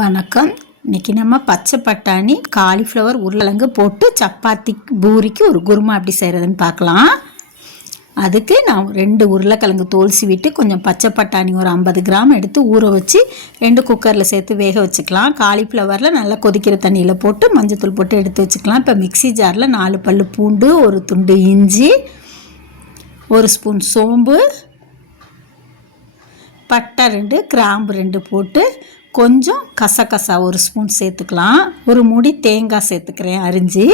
வணக்கம். இன்றைக்கி நம்ம பச்சை பட்டாணி, காலிஃப்ளவர், உருளைக்கிழங்கு போட்டு சப்பாத்தி பூரிக்கு ஒரு குருமா எப்படி செய்கிறதுன்னு பார்க்கலாம். அதுக்கு நான் 2 உருளைக்கிழங்கு தோல் சீவிட்டு கொஞ்சம் பச்சை பட்டாணி ஒரு 50 கிராம் எடுத்து ஊற வச்சு 2 குக்கரில் சேர்த்து வேக வச்சுக்கலாம். காலிஃப்ளவரில் நல்லா கொதிக்கிற தண்ணியில் போட்டு மஞ்சத்தூள் போட்டு எடுத்து வச்சுக்கலாம். இப்போ மிக்ஸி ஜாரில் 4 பல்லு பூண்டு, ஒரு துண்டு இஞ்சி, 1 ஸ்பூன் சோம்பு, பட்டை 2, கிராம்பு 2 போட்டு கொஞ்சம் கசகசா 1 ஸ்பூன் சேர்த்துக்கலாம். ஒரு மூடி தேங்காய் சேர்த்துக்கிறேன் அரிஞ்சு.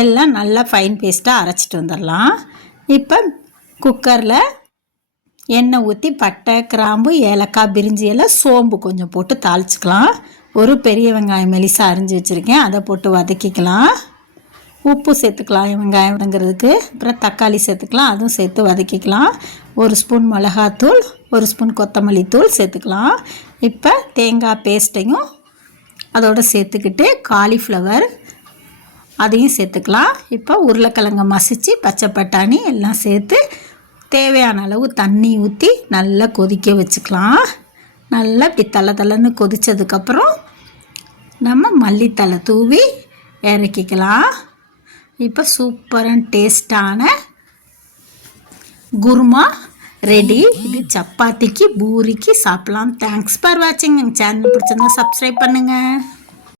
எல்லாம் நல்லா ஃபைன் பேஸ்ட்டாக அரைச்சிட்டு வந்துடலாம். இப்போ குக்கரில் எண்ணெய் ஊற்றி பட்டை, கிராம்பு, ஏலக்காய், பிரிஞ்சி எல்லாம், சோம்பு கொஞ்சம் போட்டு தாளிச்சிக்கலாம். ஒரு பெரிய வெங்காயம் மெலிசாக அரிஞ்சு வச்சுருக்கேன், அதை போட்டு வதக்கிக்கலாம். உப்பு சேர்த்துக்கலாம் வெங்காயம் வதங்கிறதுக்கு. அப்புறம் தக்காளி சேர்த்துக்கலாம், அதுவும் சேர்த்து வதக்கிக்கலாம். 1 ஸ்பூன் மிளகாத்தூள், 1 ஸ்பூன் கொத்தமல்லி தூள் சேர்த்துக்கலாம். இப்போ தேங்காய் பேஸ்ட்டையும் அதோடு சேர்த்துக்கிட்டு காலிஃப்ளவர் அதையும் சேர்த்துக்கலாம். இப்போ உருளைக்கிழங்க மசித்து பச்சை பட்டாணி எல்லாம் சேர்த்து தேவையான அளவு தண்ணி ஊற்றி நல்லா கொதிக்க வச்சுக்கலாம். நல்லா இப்படி தளன்னு கொதித்ததுக்கப்புறம் நம்ம மல்லித்தழை தூவி இறக்கிக்கலாம். இப்போ சூப்பரான டேஸ்டான குருமா ரெடி. இது சப்பாத்திக்கு பூரிக்கு சாப்பிடலாம். தேங்க்ஸ் ஃபார் வாட்சிங். எங்கள் சேனல் பிடிச்சிருந்தா சப்ஸ்கிரைப் பண்ணுங்கள்.